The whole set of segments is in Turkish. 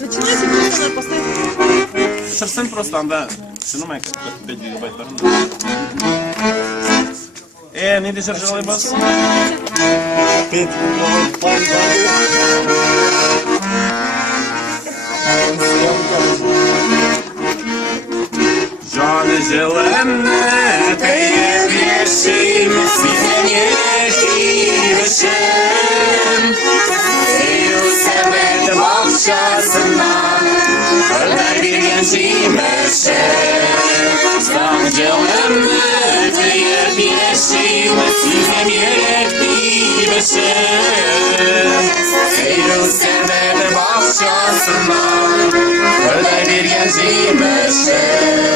Начинайте просто поставить. Совсем просто, анда. Şunu mu 5 gigabaytların da. Ne de şarj alayımız? 5 gigabayt. Canı желанно, приезжим, свидание ивышим. Sevse ben bahçesinde, orada bir gençim eşim. Canı желанно, приезжим, свидание ивышim. Sevse ben bahçesinde, orada bir gençim eşim.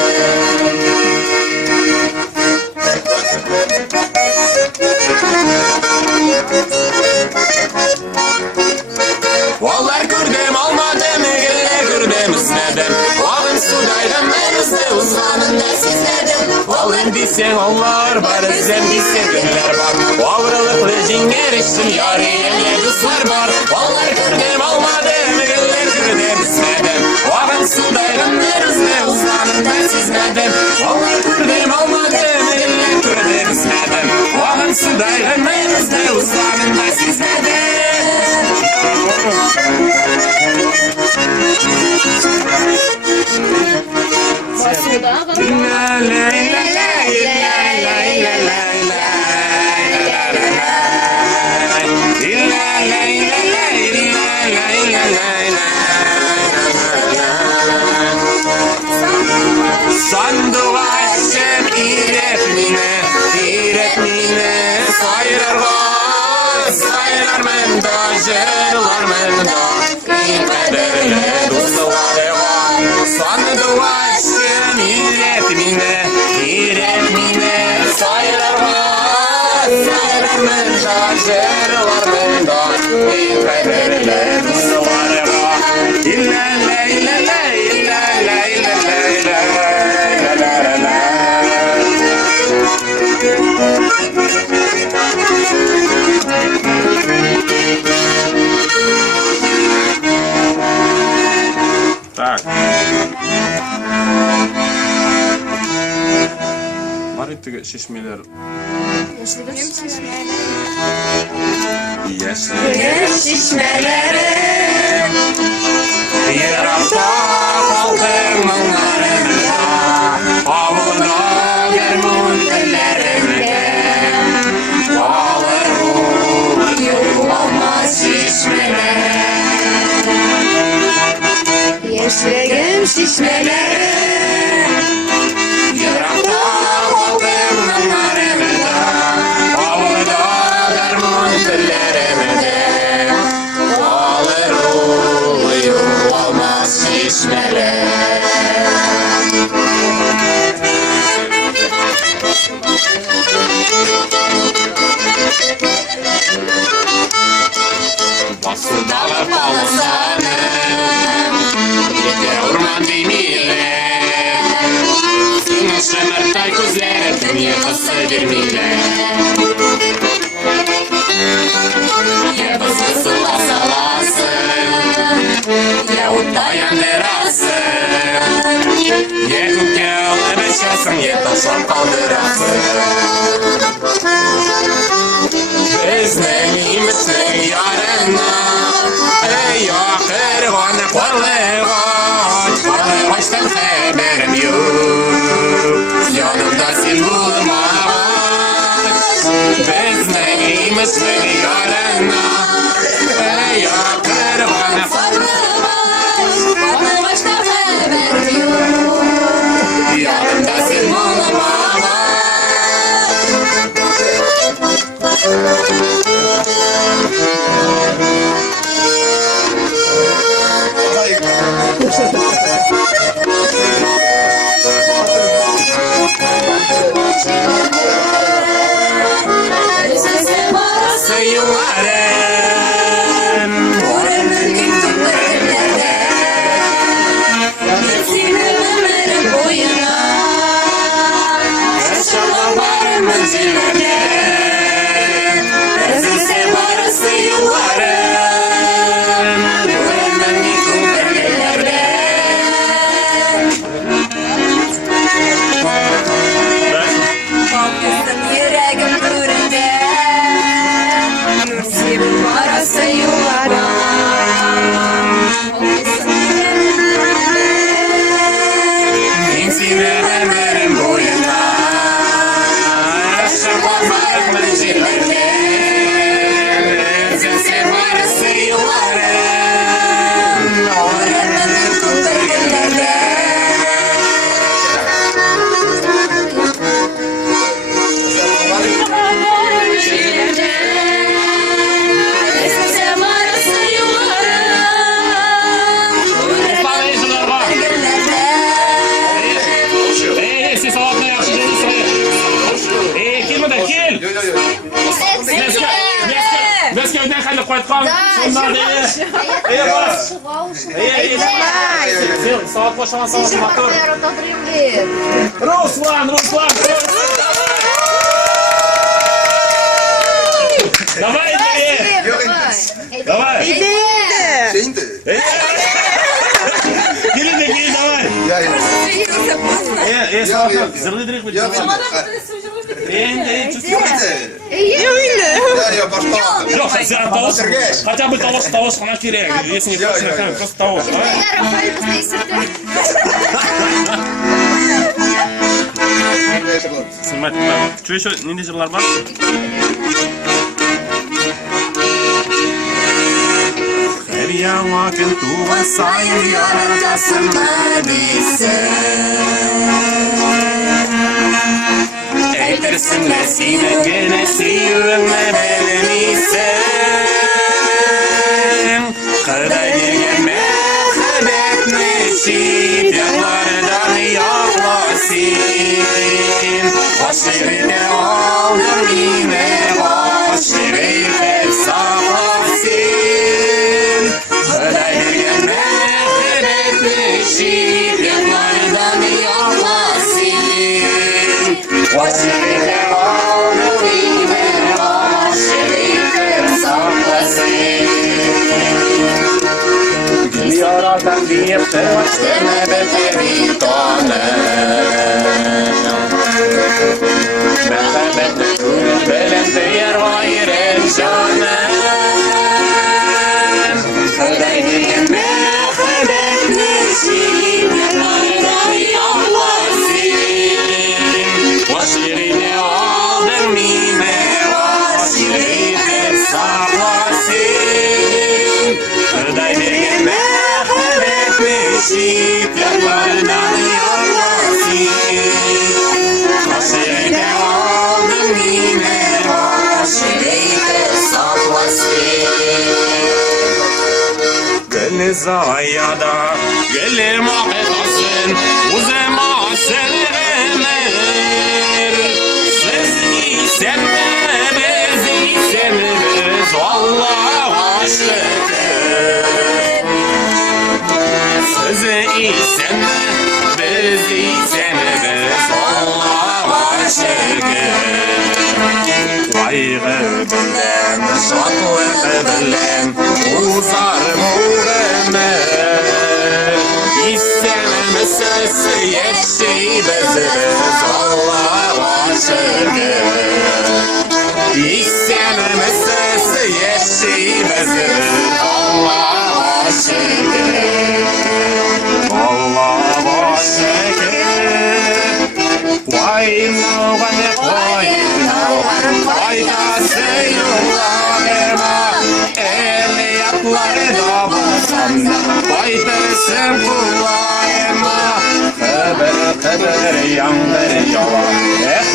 Vallahi gördüm almadım, gülle gördüm üzmedim. Oğlum sudaydım, ben hızlı uzmanında sizledim. Oğlum diysen onlar var, özlem diysen güller var. Oğralıklı cinger içtim, yarı yerle kızlar var. Vallahi gördüm almadım, gülle gördüm üzmedim. Oğlum sudaydım, ben hızlı uzmanında sizledim. Vallahi gördüm almadım, gülle gördüm üzmedim. Oğlum sudaydım, ben hızlı uzmanında sizledim. Сюда, вот. Sandıvaçım iretmine sayırar menda, jırlar menda, kıymelerle dostları var. Sandıvaçım iretmine sayırar menda, jırlar menda, kıymelerle dostları var. İlla la illa la illa la illa la illa la la la. Так. Marıttı şişmeler. Yaşlı şişmeleri. Yer alta kaldım onlarımda. Avluda germun ellerimde. Alır olur olmaz şişmeler. Yaşayayım şişmeleri. Yarakta kaldım onlarımda. Avluda germun ellerimde. Alır oluyor olmaz şişmeler. Basıldalı palısanım, yeter orman demile. Sınır şemertay gözleri dünya kısı vermile. Ya kızı sıla salasın, ya utayan derasın. Ya kukke alımışasın, ya taşan kaldırasın. Bizden imişsin yarına, ey akır bana Kvarlıgaç'tan haberim yok. Yanımda sen bulmaç. Bizden imişsin yarına, ey akır bana Kvarlıgaç'tan haberim yok. Yanımda sen bulmaç. Sayıları hadi iyi bas. İyi. Saat başlaman savaşı motor. Ruslan. Давай, Давай. Şeyinde. Gelin de giyin давай. Саша, зерни direkt mi? Я башка. Yok, sen tavus. Хотя бы tavus ona gerek. Если не хочешь, просто tavus. Снимать. Что еще? Ne diyecekler var? Her yamakın tuğan sayır yaratasın medise. Eytirsin nesine genesi yüreğine vermişsen. Kırday bir mehbet neşit yanlardan yaklasın. Başlarını aldır yine başlarını saklasın. Kırday bir mehbet neşit yanlardan yaklasın. Başlarını aldır yine başlarını saklasın. Geliyor oradan deyip de başlarına bir tane. Merhametle kuru belende yer hayır canım. Kırayım merhamet neşim yanlardan yaklasın. Başlarını aldır mime başlarını saklasın. Kırayım merhamet neşim yanlardan yaklasın. Başlarını aldır mime başlarını saklasın. Gönlü zayada, gönlü mahvedasın, uzema seneler. Siz isemle, biz isemimiz, vallahi aşktır. Siz isemle, biz isemimiz, vallahi aşktır. Vay gıbılem, şatlı gıbılem, uzar muğreme. İstememesiz yeşil beziriz, Allah aşkı. İstememesiz yeşil beziriz, Allah aşkı. Allah aşkı. Vay muğreme, vay faydası yollarıma el yapları da bulsam faydasın kulağıma Kıbır yandır yola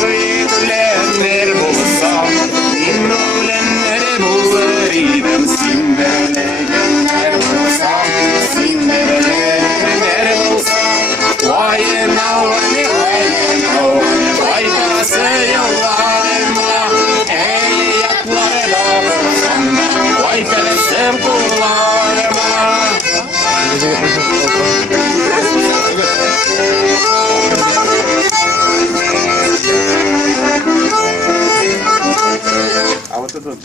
gülenler bulsam dinlenler bulurım sinirlenler bulsam sinirlenler bulsam vay navani faydası yollarıma el yapları da bulsam faydasın kulağıma А вот это.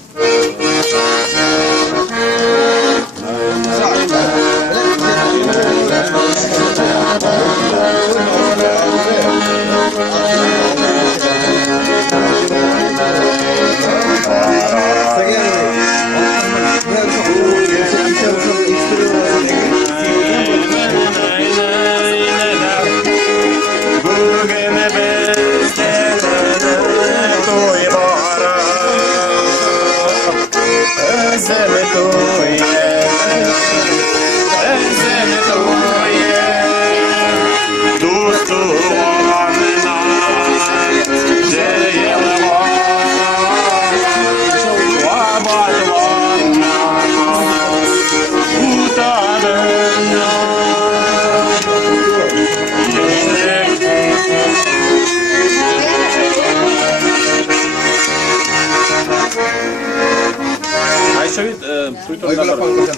Aygül apan kocam.